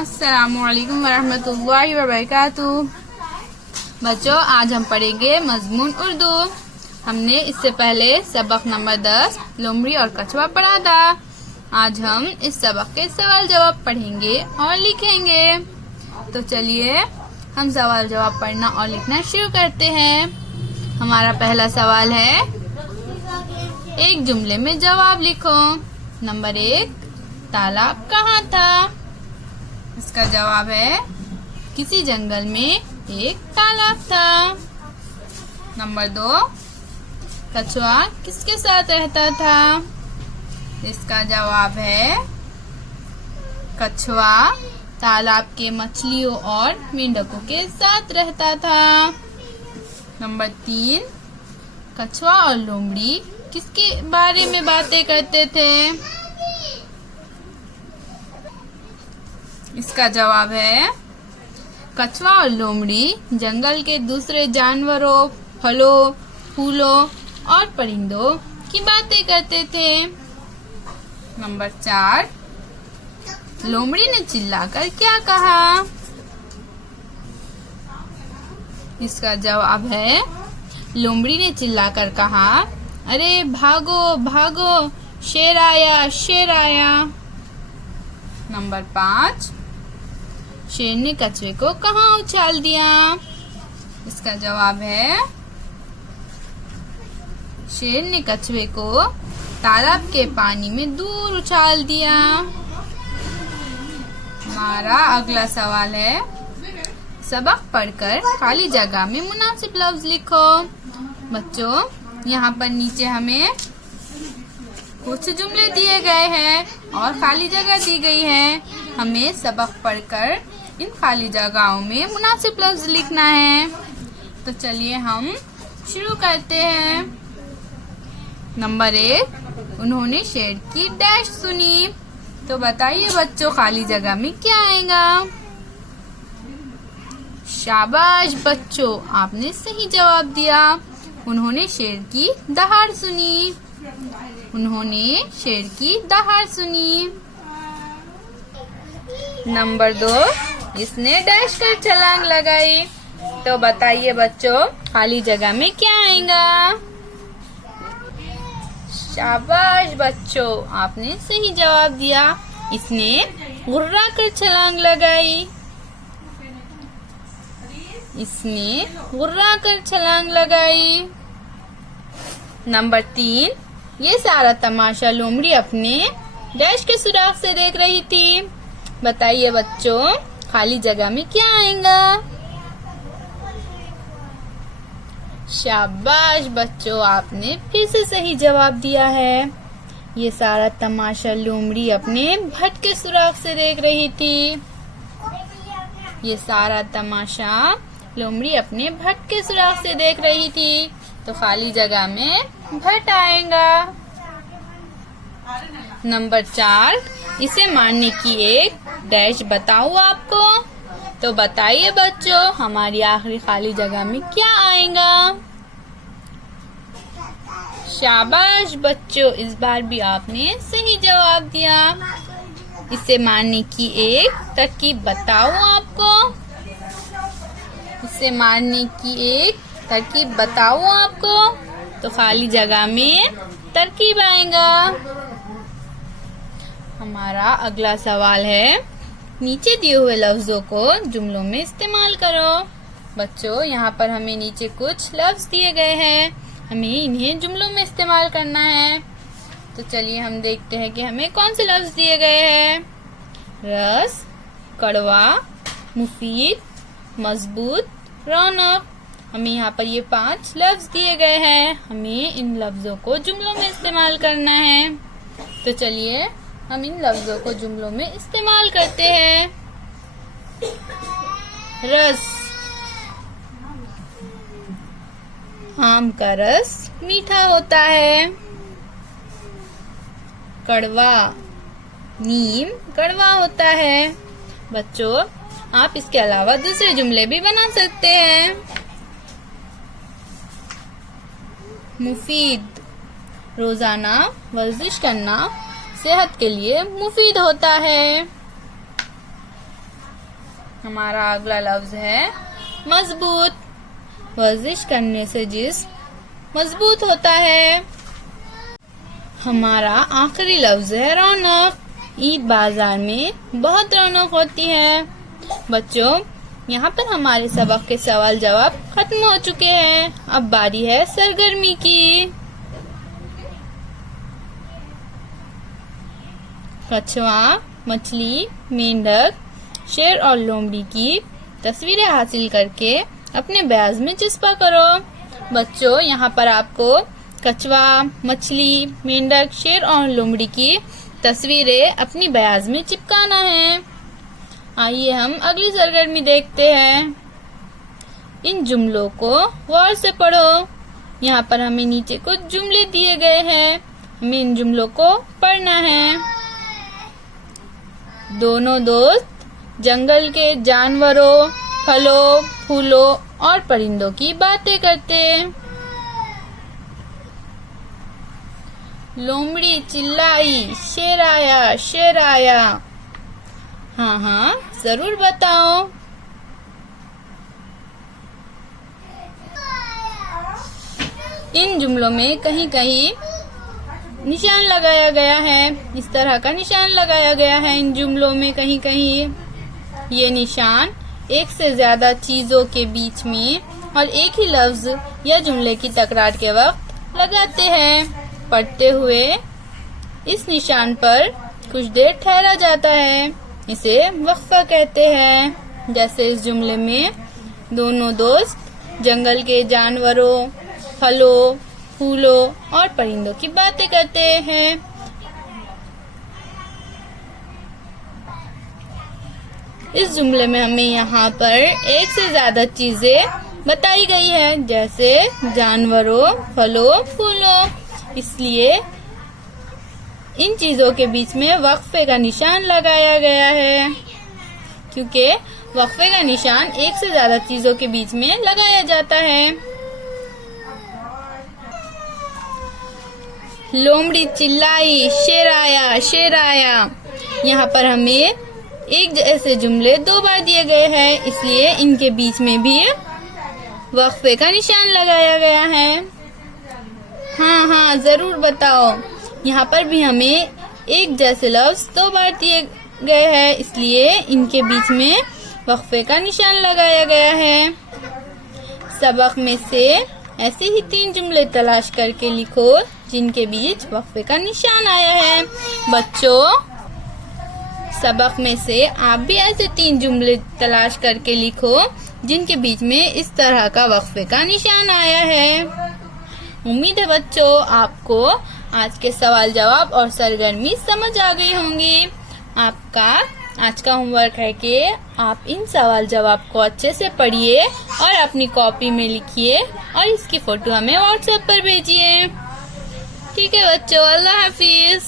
अस्सलामुअलैकुम वरहमतुल्लाहि वबरकातुह। बच्चों, आज हम पढ़ेंगे मजमून उर्दू। हमने इससे पहले सबक नंबर 10 लोमड़ी और कछुआ पढ़ा था। आज हम इस सबक के सवाल जवाब पढ़ेंगे और लिखेंगे। तो चलिए हम सवाल जवाब पढ़ना और लिखना शुरू करते हैं। हमारा पहला सवाल है, एक जुमले में जवाब लिखो। नंबर 1, तालाब कहाँ था? इसका जवाब है, किसी जंगल में एक तालाब था। नंबर 2, कछुआ किसके साथ रहता था? इसका जवाब है, कछुआ तालाब के मछलियों और मेंढकों के साथ रहता था। नंबर 3, कछुआ और लोमड़ी किसके बारे में बातें करते थे? इसका जवाब है, कछुआ और लोमड़ी जंगल के दूसरे जानवरों, फलों, फूलों और परिंदों की बातें करते थे। नंबर 4, लोमड़ी ने चिल्लाकर क्या कहा? इसका जवाब है, लोमड़ी ने चिल्लाकर कहा, अरे भागो भागो, शेर आया शेर आया। नंबर 5, शेर ने कछुए को कहाँ उछाल दिया? इसका जवाब है, शेर ने कछुए को तालाब के पानी में दूर उछाल दिया। हमारा अगला सवाल है, सबक पढ़कर खाली जगह में मुनासिब लफ्ज लिखो। बच्चों, यहाँ पर नीचे हमें कुछ जुमले दिए गए हैं और खाली जगह दी गई है। हमें सबक पढ़कर इन खाली जगहों में मुनासिब लफ्ज लिखना है। तो चलिए हम शुरू करते हैं। नंबर 1, उन्होंने शेर की डैश सुनी। तो बताइए बच्चों, खाली जगह में क्या आएगा? शाबाश बच्चों, आपने सही जवाब दिया। उन्होंने शेर की दहाड़ सुनी। उन्होंने शेर की दहाड़ सुनी। नंबर 2, इसने डैश कर छलांग लगाई। तो बताइए बच्चों, खाली जगह में क्या आएगा? शाबाश बच्चों, आपने सही जवाब दिया। इसने गुर्रा कर छलांग लगाई। इसने गुर्रा कर छलांग लगाई। नंबर 3, ये सारा तमाशा लोमड़ी अपने डैश के सुराख से देख रही थी। बताइए बच्चों, खाली जगह में क्या आएगा? शाबाश बच्चों, आपने फिर से सही जवाब दिया है। ये सारा तमाशा लोमड़ी अपने भट्ट के सुराख से देख रही थी। ये सारा तमाशा लोमड़ी अपने भट्ट के सुराख से देख रही थी। तो खाली जगह में भट्ट आएगा। नंबर 4, इसे मारने की एक डैश बताऊं आपको। तो बताइए बच्चों, हमारी आखिरी खाली जगह में क्या आएगा? शाबाश बच्चों, इस बार भी आपने सही जवाब दिया। इसे मारने की एक तरकीब बताऊं आपको। इसे मारने की एक तरकीब बताऊं आपको। तो खाली जगह में तरकीब आएगा। हमारा अगला सवाल है, नीचे दिए हुए लफ्जों को जुमलों में इस्तेमाल करो। बच्चों, यहाँ पर हमें नीचे कुछ लफ्ज दिए गए हैं, हमें इन्हें जुमलों में इस्तेमाल करना है। तो चलिए हम देखते हैं कि हमें कौन से लफ्ज दिए गए हैं। रस, कड़वा, मुफीद, मजबूत, रौनक। हमें यहाँ पर ये 5 लफ्ज दिए गए हैं। हमें इन लफ्जों को जुमलों में इस्तेमाल करना है। तो चलिए हम इन लफ्जों को जुमलों में इस्तेमाल करते हैं। रस, आम का रस मीठा होता है। कड़वा, नीम कड़वा होता है। बच्चों, आप इसके अलावा दूसरे जुमले भी बना सकते हैं। मुफीद, रोजाना वर्जिश करना सेहत के लिए मुफीद होता है। हमारा अगला लफ्ज है मजबूत। वर्जिश करने से जिस्म मजबूत होता है। हमारा आखिरी लफ्ज है रौनक। ईद बाजार में बहुत रौनक होती है। बच्चों, यहाँ पर हमारे सबक के सवाल जवाब खत्म हो चुके हैं। अब बारी है सरगर्मी की। कछुआ, मछली, मेंढक, शेर और लोमड़ी की तस्वीरें हासिल करके अपने ब्याज में चिपका करो। बच्चों, यहाँ पर आपको कछुआ, मछली, मेंढक, शेर और लोमड़ी की तस्वीरें अपनी ब्याज में चिपकाना है। आइए हम अगली सरगर्मी देखते हैं। इन जुमलों को गौर से पढ़ो। यहाँ पर हमें नीचे कुछ जुमले दिए गए हैं, हमें इन जुमलों को पढ़ना है। दोनों दोस्त जंगल के जानवरों, फलों, फूलों और परिंदों की बातें करते। लोमड़ी चिल्लाई, शेर आया, शेर आया। हाँ, जरूर बताओ। इन जुमलों में कहीं कहीं निशान लगाया गया है। इस तरह का निशान लगाया गया है इन जुमलों में कहीं कहीं। ये निशान एक से ज्यादा चीजों के बीच में और एक ही लफ्ज या जुमले की तकरार के वक्त लगाते हैं। पढ़ते हुए इस निशान पर कुछ देर ठहरा जाता है, इसे वक्फा कहते हैं। जैसे इस जुमले में दोनों दोस्त जंगल के जानवरों, फलों, फूलों और परिंदों की बातें करते हैं। इस जुमले में हमें यहाँ पर एक से ज्यादा चीजें बताई गई है, जैसे जानवरों, फलों, फूलों। इसलिए इन चीजों के बीच में वक्फे का निशान लगाया गया है, क्योंकि वक्फे का निशान एक से ज्यादा चीजों के बीच में लगाया जाता है। लोमड़ी चिल्लाई, शेर आया, शेर आया। यहाँ पर हमें एक जैसे जुमले 2 बार दिए गए हैं, इसलिए इनके बीच में भी वक्फे का निशान लगाया गया है। हाँ, जरूर बताओ। यहाँ पर भी हमें एक जैसे लफ्ज 2 बार दिए गए हैं, इसलिए इनके बीच में वक्फे का निशान लगाया गया है। सबक में से ऐसे ही 3 जुमले तलाश करके लिखो जिनके बीच वक्फे का निशान आया है। बच्चों, सबक में से आप भी ऐसे 3 जुमले तलाश करके लिखो जिनके बीच में इस तरह का वक्फे का निशान आया है। उम्मीद है बच्चों आपको आज के सवाल जवाब और सरगर्मी समझ आ गई होंगी। आपका आज का होमवर्क है कि आप इन सवाल जवाब को अच्छे से पढ़िए और अपनी कॉपी में लिखिए और इसकी फोटो हमें व्हाट्सएप पर भेजिए। ठीक है बच्चों, अल्लाह हाफिज।